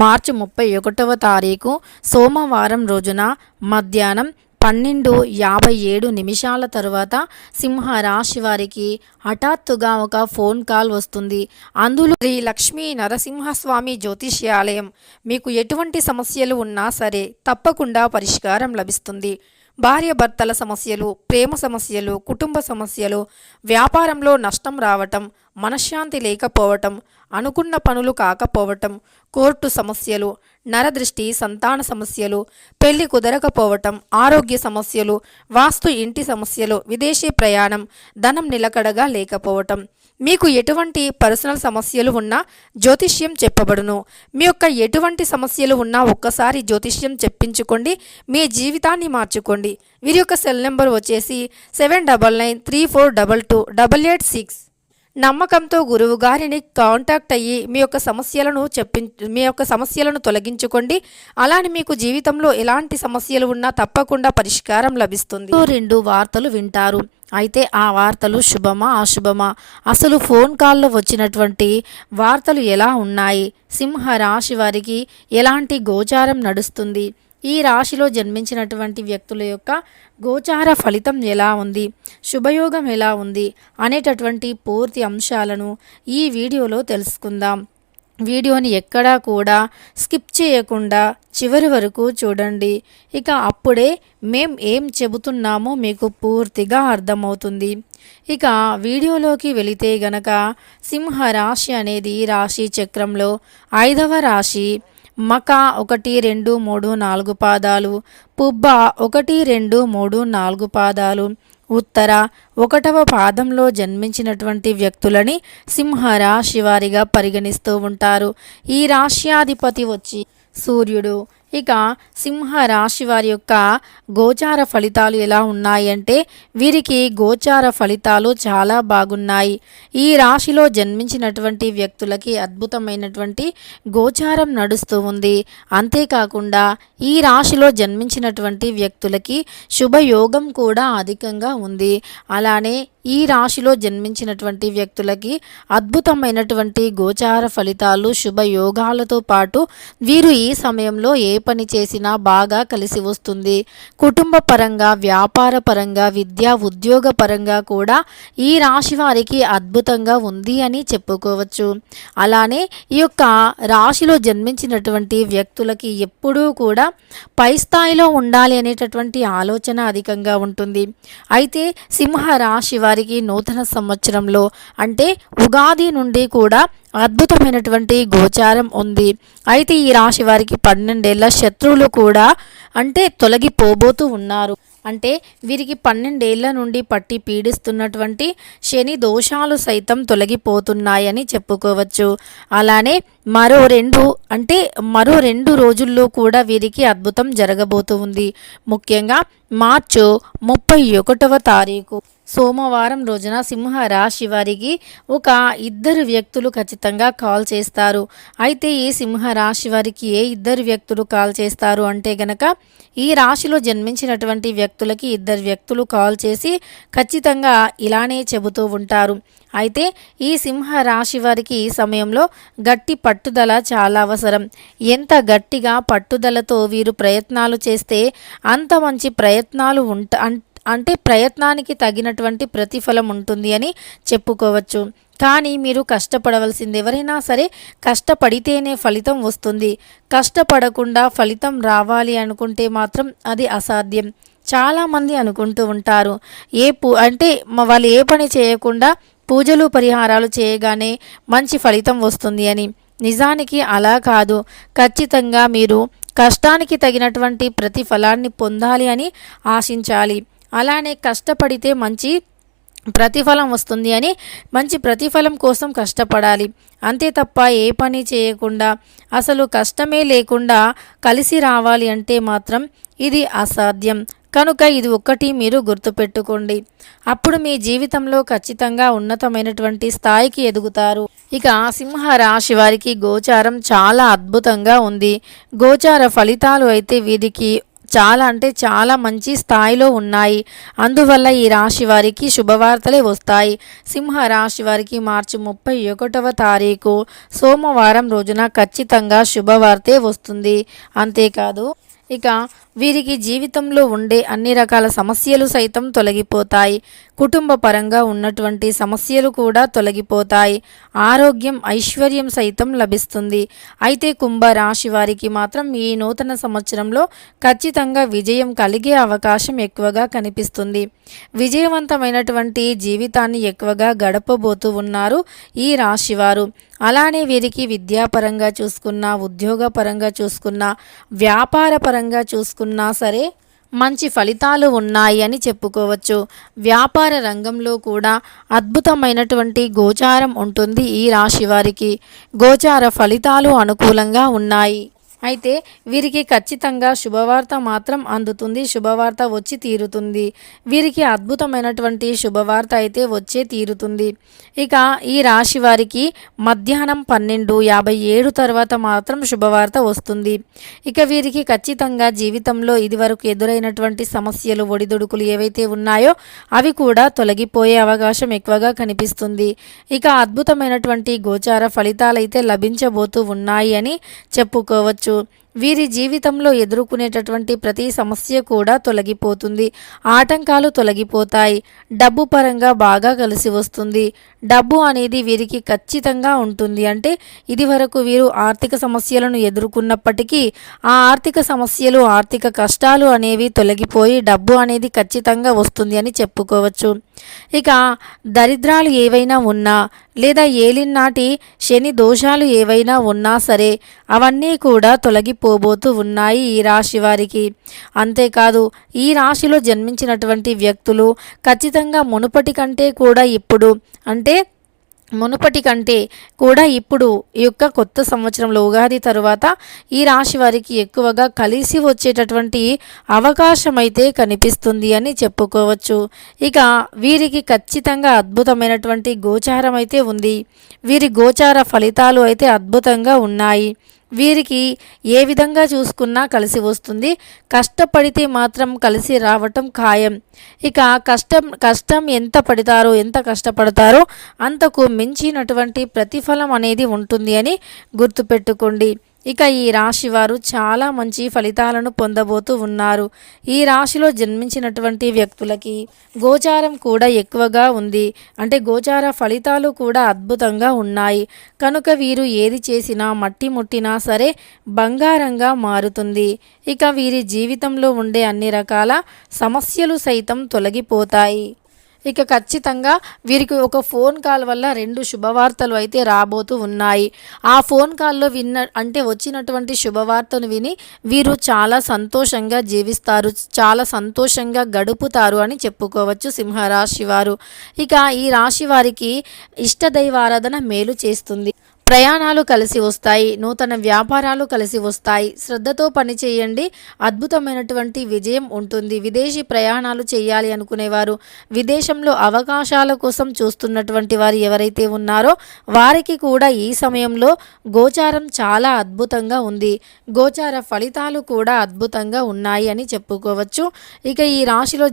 మార్చి 31వ తారీఖు సోమవారం రోజున మధ్యాహ్నం 12:57 తరువాత సింహరాశి వారికి హఠాత్తుగా ఒక ఫోన్ కాల్ వస్తుంది. అందులో శ్రీ లక్ష్మీ నరసింహస్వామి జ్యోతిష్యాలయం. మీకు ఎటువంటి సమస్యలు ఉన్నా సరే తప్పకుండా పరిష్కారం లభిస్తుంది. భార్యాభర్తల సమస్యలు, ప్రేమ సమస్యలు, కుటుంబ సమస్యలు, వ్యాపారంలో నష్టం రావటం, మనశ్శాంతి లేకపోవటం, అనుకున్న పనులు కాకపోవటం, కోర్టు సమస్యలు, నరదృష్టి, సంతాన సమస్యలు, పెళ్లి కుదరకపోవటం, ఆరోగ్య సమస్యలు, వాస్తు ఇంటి సమస్యలు, విదేశీ ప్రయాణం, ధనం నిలకడగా లేకపోవటం, మీకు ఎటువంటి పర్సనల్ సమస్యలు ఉన్నా జ్యోతిష్యం చెప్పబడును. మీ యొక్క ఎటువంటి సమస్యలు ఉన్నా ఒక్కసారి జ్యోతిష్యం చెప్పించుకోండి, మీ జీవితాన్ని మార్చుకోండి. వీరి యొక్క సెల్ నెంబర్ వచ్చేసి 7993422886. నమ్మకంతో గురువు గారిని కాంటాక్ట్ అయ్యి మీ యొక్క సమస్యలను తొలగించుకోండి. అలానే మీకు జీవితంలో ఎలాంటి సమస్యలు ఉన్నా తప్పకుండా పరిష్కారం లభిస్తుంది. 2 వార్తలు వింటారు. అయితే ఆ వార్తలు శుభమా అశుభమా? అసలు ఫోన్ కాల్లో వచ్చినటువంటి వార్తలు ఎలా ఉన్నాయి? సింహరాశి వారికి ఎలాంటి గోచారం నడుస్తుంది? ఈ రాశిలో జన్మించినటువంటి వ్యక్తుల యొక్క గోచార ఫలితం ఎలా ఉంది, శుభయోగం ఎలా ఉంది అనేటటువంటి పూర్తి అంశాలను ఈ వీడియోలో తెలుసుకుందాం. వీడియోని ఎక్కడా కూడా స్కిప్ చేయకుండా చివరి వరకు చూడండి. ఇక అప్పుడే ఏం చెబుతున్నామో మీకు పూర్తిగా అర్థమవుతుంది. ఇక వీడియోలోకి వెళితే గనక సింహరాశి అనేది రాశి చక్రంలో 5వ రాశి. మక 1, 2, 3, 4 పాదాలు, పుబ్బ 1, 2, 3, 4 పాదాలు, ఉత్తర 1వ పాదంలో జన్మించినటువంటి వ్యక్తులని సింహరాశి వారిగా పరిగణిస్తూ ఉంటారు. ఈ రాశ్యాధిపతి వచ్చి సూర్యుడు. ఇక సింహరాశి వారి యొక్క గోచార ఫలితాలు ఎలా ఉన్నాయంటే వీరికి గోచార ఫలితాలు చాలా బాగున్నాయి. ఈ రాశిలో జన్మించినటువంటి వ్యక్తులకి అద్భుతమైనటువంటి గోచారం నడుస్తూ ఉంది. అంతేకాకుండా ఈ రాశిలో జన్మించినటువంటి వ్యక్తులకి శుభయోగం కూడా అధికంగా ఉంది. అలానే ఈ రాశిలో జన్మించినటువంటి వ్యక్తులకి అద్భుతమైనటువంటి గోచార ఫలితాలు, శుభయోగాలతో పాటు వీరు ఈ సమయంలో ఏ పని చేసినా బాగా కలిసి వస్తుంది. కుటుంబ పరంగా, వ్యాపార పరంగా, విద్యా ఉద్యోగ పరంగా కూడా ఈ రాశి వారికి అద్భుతంగా ఉంది అని చెప్పుకోవచ్చు. అలానే ఈ యొక్క రాశిలో జన్మించినటువంటి వ్యక్తులకి ఎప్పుడూ కూడా పై స్థాయిలో ఉండాలి అనేటటువంటి ఆలోచన అధికంగా ఉంటుంది. అయితే సింహ రాశి వారికి నూతన సంవత్సరంలో అంటే ఉగాది నుండి కూడా అద్భుతమైనటువంటి గోచారం ఉంది. అయితే ఈ రాశి వారికి 12 ఏళ్ల శత్రువులు కూడా తొలగిపోబోతూ ఉన్నారు. అంటే వీరికి 12 ఏళ్ల నుండి పట్టి పీడిస్తున్నటువంటి శని దోషాలు సైతం తొలగిపోతున్నాయని చెప్పుకోవచ్చు. అలానే మరో 2 రోజుల్లో కూడా వీరికి అద్భుతం జరగబోతూ ఉంది. ముఖ్యంగా మార్చి 31వ తారీఖు సోమవారం రోజున సింహరాశి వారికి ఒక 2 వ్యక్తులు ఖచ్చితంగా కాల్ చేస్తారు. అయితే ఈ సింహరాశి వారికి ఏ 2 వ్యక్తులు కాల్ చేస్తారు అంటే గనక ఈ రాశిలో జన్మించినటువంటి వ్యక్తులకి 2 వ్యక్తులు కాల్ చేసి ఖచ్చితంగా ఇలానే చెబుతూ ఉంటారు. అయితే ఈ సింహ రాశి వారికి ఈ సమయంలో గట్టి పట్టుదల చాలా అవసరం. ఎంత గట్టిగా పట్టుదలతో వీరు ప్రయత్నాలు చేస్తే అంత మంచి ప్రయత్నాలు ప్రయత్నానికి తగినటువంటి ప్రతిఫలం ఉంటుంది అని చెప్పుకోవచ్చు. కానీ మీరు కష్టపడవలసింది. ఎవరైనా సరే కష్టపడితేనే ఫలితం వస్తుంది. కష్టపడకుండా ఫలితం రావాలి అనుకుంటే మాత్రం అది అసాధ్యం. చాలామంది అనుకుంటూ ఉంటారు వాళ్ళు ఏ పని చేయకుండా పూజలు పరిహారాలు చేయగానే మంచి ఫలితం వస్తుంది అని. నిజానికి అలా కాదు. ఖచ్చితంగా మీరు కష్టానికి తగినటువంటి ప్రతిఫలాన్ని పొందాలి అని ఆశించాలి. అలానే కష్టపడితే మంచి ప్రతిఫలం వస్తుంది అని మంచి ప్రతిఫలం కోసం కష్టపడాలి. అంతే తప్ప ఏ పని చేయకుండా అసలు కష్టమే లేకుండా కలిసి రావాలి అంటే మాత్రం ఇది అసాధ్యం. కనుక ఇది ఒక్కటి మీరు గుర్తుపెట్టుకోండి. అప్పుడు మీ జీవితంలో ఖచ్చితంగా ఉన్నతమైనటువంటి స్థాయికి ఎదుగుతారు. ఇక సింహ రాశి వారికి గోచారం చాలా అద్భుతంగా ఉంది. గోచార ఫలితాలు అయితే వీరికి చాలా అంటే చాలా మంచి స్థాయిలో ఉన్నాయి. అందువల్ల ఈ రాశి వారికి శుభవార్తలే వస్తాయి. సింహ రాశి వారికి మార్చి 31వ తారీఖు సోమవారం రోజున ఖచ్చితంగా శుభవార్తే వస్తుంది. అంతేకాదు ఇక వీరికి జీవితంలో ఉండే అన్ని రకాల సమస్యలు సైతం తొలగిపోతాయి. కుటుంబ పరంగా ఉన్నటువంటి సమస్యలు కూడా తొలగిపోతాయి. ఆరోగ్యం, ఐశ్వర్యం సైతం లభిస్తుంది. అయితే కుంభరాశి వారికి మాత్రం ఈ నూతన సంవత్సరంలో ఖచ్చితంగా విజయం కలిగే అవకాశం ఎక్కువగా కనిపిస్తుంది. విజయవంతమైనటువంటి జీవితాన్ని ఎక్కువగా గడపబోతూ ఉన్నారు ఈ రాశివారు. అలానే వీరికి విద్యాపరంగా చూసుకున్నా, ఉద్యోగపరంగా చూసుకున్నా, వ్యాపార పరంగా చూసుకున్నా సరే మంచి ఫలితాలు ఉన్నాయి అని చెప్పుకోవచ్చు. వ్యాపార రంగంలో కూడా అద్భుతమైనటువంటి గోచారం ఉంటుంది ఈ రాశి వారికి. గోచార ఫలితాలు అనుకూలంగా ఉన్నాయి. అయితే వీరికి ఖచ్చితంగా శుభవార్త మాత్రం అందుతుంది. శుభవార్త వచ్చి తీరుతుంది. వీరికి అద్భుతమైనటువంటి శుభవార్త అయితే వచ్చే తీరుతుంది. ఇక ఈ రాశి వారికి మధ్యాహ్నం 12:57 తర్వాత మాత్రం శుభవార్త వస్తుంది. ఇక వీరికి ఖచ్చితంగా జీవితంలో ఇదివరకు ఎదురైనటువంటి సమస్యలు, ఒడిదుడుకులు ఏవైతే ఉన్నాయో అవి కూడా తొలగిపోయే అవకాశం ఎక్కువగా కనిపిస్తుంది. ఇక అద్భుతమైనటువంటి గోచార ఫలితాలైతే లభించబోతూ ఉన్నాయి అని చెప్పుకోవచ్చు. వీరి జీవితంలో ఎదుర్కొనేటటువంటి ప్రతి సమస్య కూడా తొలగిపోతుంది. ఆటంకాలు తొలగిపోతాయి. డబ్బు పరంగా బాగా కలిసి వస్తుంది. డబ్బు అనేది వీరికి ఖచ్చితంగా ఉంటుంది. అంటే ఇదివరకు వీరు ఆర్థిక సమస్యలను ఎదుర్కొన్నప్పటికీ ఆ ఆర్థిక సమస్యలు, ఆర్థిక కష్టాలు అనేవి తొలగిపోయి డబ్బు అనేది ఖచ్చితంగా వస్తుంది అని చెప్పుకోవచ్చు. ఇక దరిద్రాలు ఏవైనా ఉన్నా లేదా ఏలినాటి శని దోషాలు ఏవైనా ఉన్నా సరే అవన్నీ కూడా తొలగిపోబోతూ ఉన్నాయి ఈ రాశి వారికి. అంతేకాదు ఈ రాశిలో జన్మించినటువంటి వ్యక్తులు ఖచ్చితంగా మునుపటి కంటే కూడా ఇప్పుడు ఇప్పుడు ఈ యొక్క కొత్త సంవత్సరంలో ఉగాది తరువాత ఈ రాశి వారికి ఎక్కువగా కలిసి వచ్చేటటువంటి అవకాశం అయితే కనిపిస్తుంది అని చెప్పుకోవచ్చు. ఇక వీరికి ఖచ్చితంగా అద్భుతమైనటువంటి గోచారం అయితే ఉంది. వీరి గోచార ఫలితాలు అయితే అద్భుతంగా ఉన్నాయి. వీరికి ఏ విధంగా చూసుకున్నా కలిసి వస్తుంది. కష్టపడితే మాత్రం కలిసి రావటం ఖాయం. ఇక కష్టం ఎంత పడతారో, ఎంత కష్టపడతారో అంతకు మించినటువంటి ప్రతిఫలం అనేది ఉంటుంది అని గుర్తుపెట్టుకోండి. ఇక ఈ రాశి వారు చాలా మంచి ఫలితాలను పొందబోతూ ఉన్నారు. ఈ రాశిలో జన్మించినటువంటి వ్యక్తులకి గోచారం కూడా ఎక్కువగా ఉంది. అంటే గోచార ఫలితాలు కూడా అద్భుతంగా ఉన్నాయి. కనుక వీరు ఏది చేసినా, మట్టి ముట్టినా సరే బంగారంగా మారుతుంది. ఇక వీరి జీవితంలో ఉండే అన్ని రకాల సమస్యలు సైతం తొలగిపోతాయి. ఇక ఖచ్చితంగా వీరికి ఒక ఫోన్ కాల్ వల్ల 2 శుభవార్తలు అయితే రాబోతూ ఉన్నాయి. ఆ ఫోన్ కాల్లో వచ్చినటువంటి శుభవార్తను విని వీరు చాలా సంతోషంగా జీవిస్తారు, చాలా సంతోషంగా గడుపుతారు అని చెప్పుకోవచ్చు సింహరాశి వారు. ఇక ఈ రాశి వారికి ఇష్టదైవారాధన మేలు చేస్తుంది. ప్రయాణాలు కలిసి వస్తాయి. నూతన వ్యాపారాలు కలిసి వస్తాయి. శ్రద్ధతో పనిచేయండి. అద్భుతమైనటువంటి విజయం ఉంటుంది. విదేశీ ప్రయాణాలు చేయాలి అనుకునేవారు, విదేశంలో అవకాశాల కోసం చూస్తున్నటువంటి వారు ఎవరైతే ఉన్నారో వారికి కూడా ఈ సమయంలో గోచారం చాలా అద్భుతంగా ఉంది. గోచార ఫలితాలు కూడా అద్భుతంగా ఉన్నాయి అని చెప్పుకోవచ్చు. ఇక ఈ రాశిలో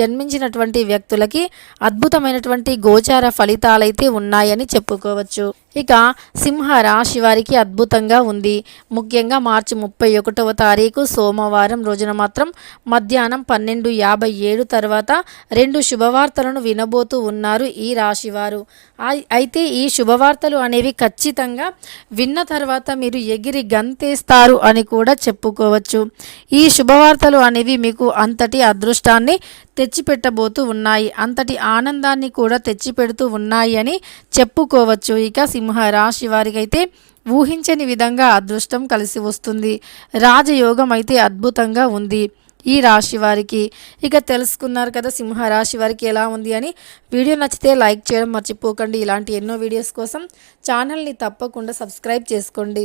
జన్మించినటువంటి వ్యక్తులకి అద్భుతమైనటువంటి గోచార ఫలితాలైతే ఉన్నాయని చెప్పుకోవచ్చు. ఇక సింహ రాశి వారికి అద్భుతంగా ఉంది. ముఖ్యంగా మార్చి 31వ తారీఖు సోమవారం రోజున మాత్రం మధ్యాహ్నం 12:57 తర్వాత 2 శుభవార్తలను వినబోతూ ఉన్నారు ఈ రాశివారు. అయితే ఈ శుభవార్తలు అనేవి ఖచ్చితంగా విన్న తర్వాత మీరు ఎగిరి గంతేస్తారు అని కూడా చెప్పుకోవచ్చు. ఈ శుభవార్తలు అనేవి మీకు అంతటి అదృష్టాన్ని తెచ్చిపెట్టబోతూ ఉన్నాయి, అంతటి ఆనందాన్ని కూడా తెచ్చిపెడుతూ ఉన్నాయి అని చెప్పుకోవచ్చు. ఇక సింహ రాశి వారికి అయితే ఊహించని విధంగా అదృష్టం కలిసి వస్తుంది. రాజయోగం అయితే అద్భుతంగా ఉంది ఈ రాశి వారికి. ఇక తెలుసుకున్నారు కదా సింహరాశి వారికి ఎలా ఉంది అని. వీడియో నచ్చితే లైక్ చేయడం మర్చిపోకండి. ఇలాంటి ఎన్నో వీడియోస్ కోసం ఛానల్ని తప్పకుండా సబ్స్క్రైబ్ చేసుకోండి.